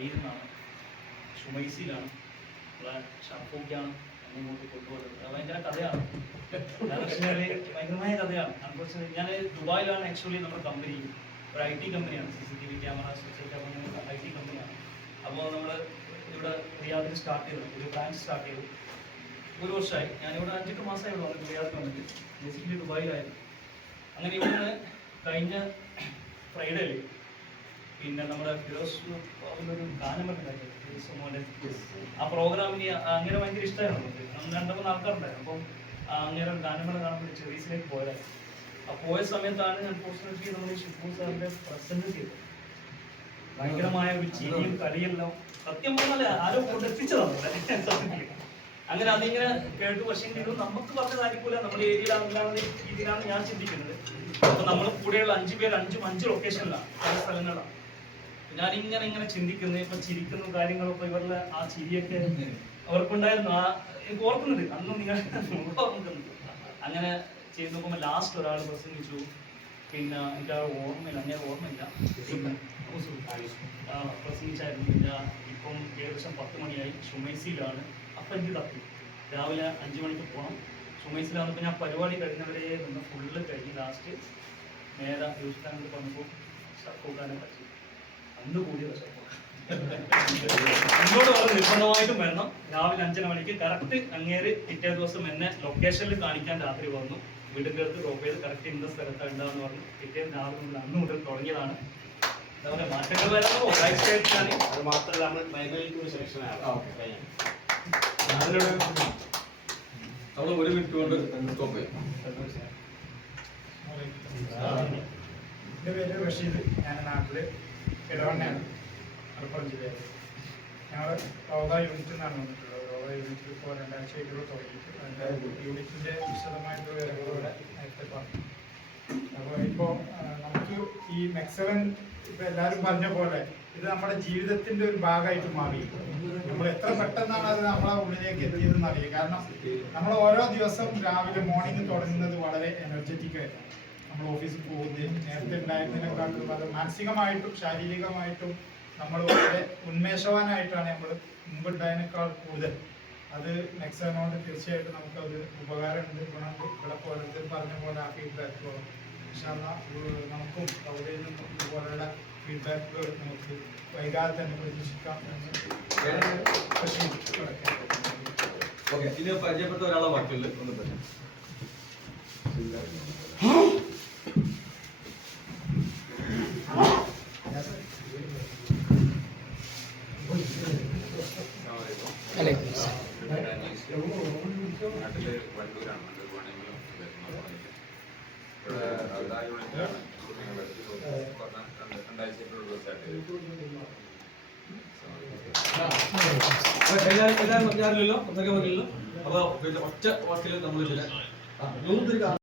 ദുബായിൽ നിന്നാണ്, ഷുമൈസിയിലാണ്. നമ്മളെ ഷാഫൂക്കാണ് എന്നെ ഇങ്ങോട്ട് കൊണ്ടുപോകുന്നത്. അത് ഭയങ്കര കഥയാണ്, കാരണം വെച്ചാൽ ഭയങ്കരമായ കഥയാണ്. അൺഫോർച്യുനേറ്റ്ലി ഞാൻ ദുബായിലാണ്. ആക്ച്വലി നമ്മുടെ കമ്പനി ഒരു IT കമ്പനിയാണ്, CCTV ക്യാമറ, IT കമ്പനിയാണ്. അപ്പോൾ നമ്മൾ ഇവിടെ റിയാദിൽ സ്റ്റാർട്ട് ചെയ്തു, ഒരു ബ്രാഞ്ച് സ്റ്റാർട്ട് ചെയ്തു. 1 വർഷമായി. ഞാനിവിടെ 5-8 മാസമായി ഇവിടെ വന്നിട്ട് റിയാദിൽ വന്നിട്ട്, ബേസിക്കലി ദുബായിലായിരുന്നു. അങ്ങനെ ഇവിടുന്ന് കഴിഞ്ഞ ഫ്രൈഡേയിൽ പിന്നെ നമ്മുടെ ഫിറോസ് ഒരു ഗാനം പറഞ്ഞിട്ടുണ്ടായിരുന്നു, ആ പ്രോഗ്രാമിന് അങ്ങനെ ഭയങ്കര ഇഷ്ടമായിരുന്നു നമുക്ക്. 2-3 ആൾക്കാരുണ്ടായിരുന്നു. അപ്പം അങ്ങനെ ഗാനമേള കാണുമ്പോൾ ചെറീസിലേക്ക് പോയതായിരുന്നു. ആ പോയ സമയത്താണ് അൺഫോർച്യുനേറ്റ്ലി നമ്മൾ ഷിബു സാറിന്റെ പ്രസന്റ് ചെയ്തത്. ഭയങ്കരമായ ഒരു ചിരിയും കളിയെല്ലാം സത്യം പറഞ്ഞാൽ ആരോ കൊണ്ടെത്തിച്ചതാണ് സത്യത്തിൽ. അങ്ങനെ അതിങ്ങനെ കേട്ടു. പക്ഷേ ഇത് നമുക്ക് പറഞ്ഞതായിരിക്കില്ല, നമ്മുടെ ഏരിയയിലാണെന്നുള്ള രീതിയിലാണ് ഞാൻ ചിന്തിക്കുന്നത്. അപ്പൊ നമ്മൾ കൂടെയുള്ള 5 പേർ 5 ലൊക്കേഷനിലാണ്, പല സ്ഥലങ്ങളിലാണ്. ഞാനിങ്ങനെ ചിന്തിക്കുന്നത്, ഇപ്പൊ ചിരിക്കുന്ന കാര്യങ്ങളൊക്കെ ഇവരുടെ ആ ചിരിയൊക്കെ അവർക്കുണ്ടായിരുന്നു. എനിക്ക് ഓർക്കുന്നുണ്ട്, അന്നും നിങ്ങൾ ഓർക്കുന്നുണ്ട്. അങ്ങനെ ചെയ്ത് നോക്കുമ്പോൾ ലാസ്റ്റ് ഒരാൾ പ്രസംഗിച്ചു. പിന്നെ എനിക്ക് ആ ഓർമ്മയില്ല, അങ്ങനെ ഓർമ്മയില്ല, പ്രസംഗിച്ചായിരുന്നു. പിന്നെ ഇപ്പം ഏകദേശം 10 മണിയായി, ഷുമൈസിയിലാണ്. അപ്പം എനിക്ക് തപ്പി രാവിലെ 5 മണിക്ക് പോകണം. ഷുമൈസിലാണെന്നപ്പോൾ ഞാൻ പരിപാടി കഴിഞ്ഞവരെ നിന്ന് ഫുള്ള് കഴിഞ്ഞ് ലാസ്റ്റ് നേരെ യൂസ്റ്റാൻഡ് വന്നപ്പോൾ ഷർക്കോക്കാനെ പറ്റി അന്ന് കൂടിയത് ഷർക്കോക്കാൻ എന്നോട് വളരെ നിർബന്ധമായിട്ടും വരണം. രാവിലെ 5:30 മണിക്ക് കറക്റ്റ്. അങ്ങേര് പിറ്റേ ദിവസം എന്നെ ലൊക്കേഷനിൽ കാണിക്കാൻ രാത്രി വന്നു. വീടിൻ്റെ അടുത്ത് ഡ്രോപ്പ് ചെയ്ത് കറക്റ്റ് ഇന്ന സ്ഥലത്താണ് ഉണ്ടാകുന്ന പറഞ്ഞു. പിറ്റേന്ന് രാവിലെ മുതൽ അന്ന് മുതൽ തുടങ്ങിയതാണ്. അതുപോലെ മാറ്റങ്ങൾ വരുമ്പോൾ ലൈഫ്സ്റ്റൈലാണ്. അത് മാത്രമല്ല, നമ്മൾ മൈനറിലേക്ക് ഒരു സെക്ഷനാണ്. നമ്മൾ 1 മിനിറ്റ് കൊണ്ട് സ്റ്റോപ്പ് ചെയ്യാം. എൻ്റെ പേര് റഷീദ്. ഞാൻ നാട്ടില് ഇടവണ്ണയാണ്, മലപ്പുറം ജില്ലയിൽ. ഞങ്ങൾ റോദ യൂണിറ്റിൽ നിന്നാണ് വന്നിട്ടുള്ളത്. റോദ യൂണിറ്റിൽ ഇപ്പോൾ 2 ആഴ്ചയായിട്ടുള്ള തുടങ്ങിയിട്ട് അതിൻ്റെ യൂണിറ്റിൻ്റെ വിശദമായിട്ടുള്ള വിവരങ്ങളോടെ നേരത്തെ പറഞ്ഞു. അപ്പോൾ ഇപ്പോൾ നമുക്ക് ഈ മെക്സവൻ ഇപ്പം എല്ലാവരും പറഞ്ഞ പോലെ ഇത് നമ്മുടെ ജീവിതത്തിൻ്റെ ഒരു ഭാഗമായിട്ട് മാറി. നമ്മൾ എത്ര പെട്ടെന്നാണ് അത് നമ്മളെ ഉള്ളിലേക്ക് എത്തിയതെന്ന് അറിയാം. കാരണം നമ്മൾ ഓരോ ദിവസവും രാവിലെ മോർണിംഗ് തുടങ്ങുന്നത് വളരെ എനർജറ്റിക് ആയിട്ടാണ്. നമ്മൾ ഓഫീസിൽ പോകുന്നത് നേരത്തെ ഉണ്ടായിരുന്നതിനെക്കാട്ടും അത് മാനസികമായിട്ടും ശാരീരികമായിട്ടും നമ്മൾ വളരെ ഉന്മേഷവാനായിട്ടാണ് നമ്മൾ മുമ്പുണ്ടായതിനേക്കാൾ കൂടുതൽ. അത് മെക്സവനോട് തീർച്ചയായിട്ടും നമുക്കത് ഉപകാരമുണ്ട്, ഗുണമുണ്ട്. ഇവിടെ ഓരോരുത്തർ പറഞ്ഞ പോലെ ആ ഫീഡ്ബാക്കുകളും നമുക്കും അവിടെ നിന്നും ഇതുപോലെയുള്ള ഫീഡ്ബാക്കുകൾ നമുക്ക് വൈകാതെ തന്നെ പ്രതീക്ഷിക്കാം എന്ന്. ഇനി പരിചയപ്പെട്ട ഒരാളെ ബാക്കിയുള്ളൂ, ഒന്ന് പറയാം. നാട്ടില് വണ്ടൂരാണ്. എല്ലാവരും പറഞ്ഞാറില്ലല്ലോ, ഒറ്റ വാക്കിൽ നമ്മൾ